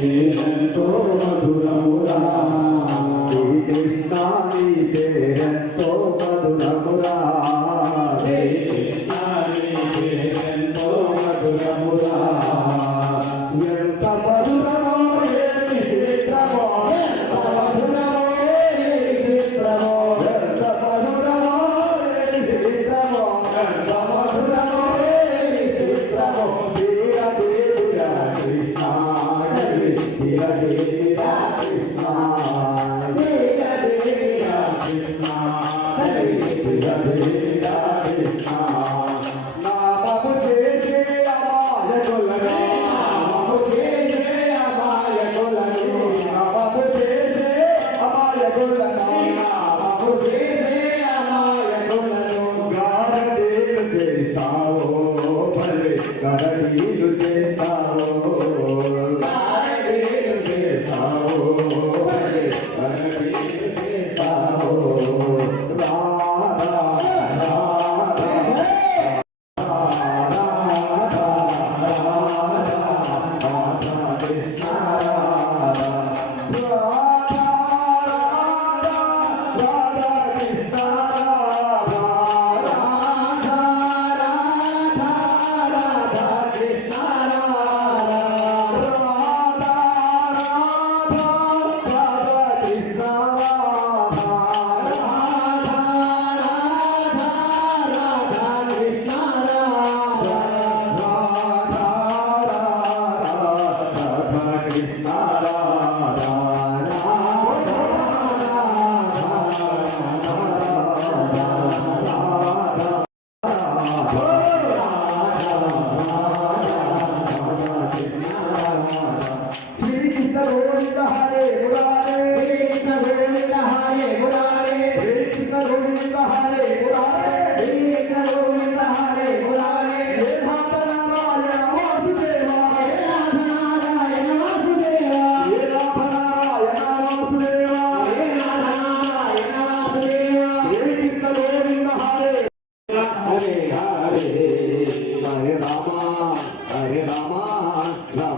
పేరెంతో మధురమురా Shri Krishna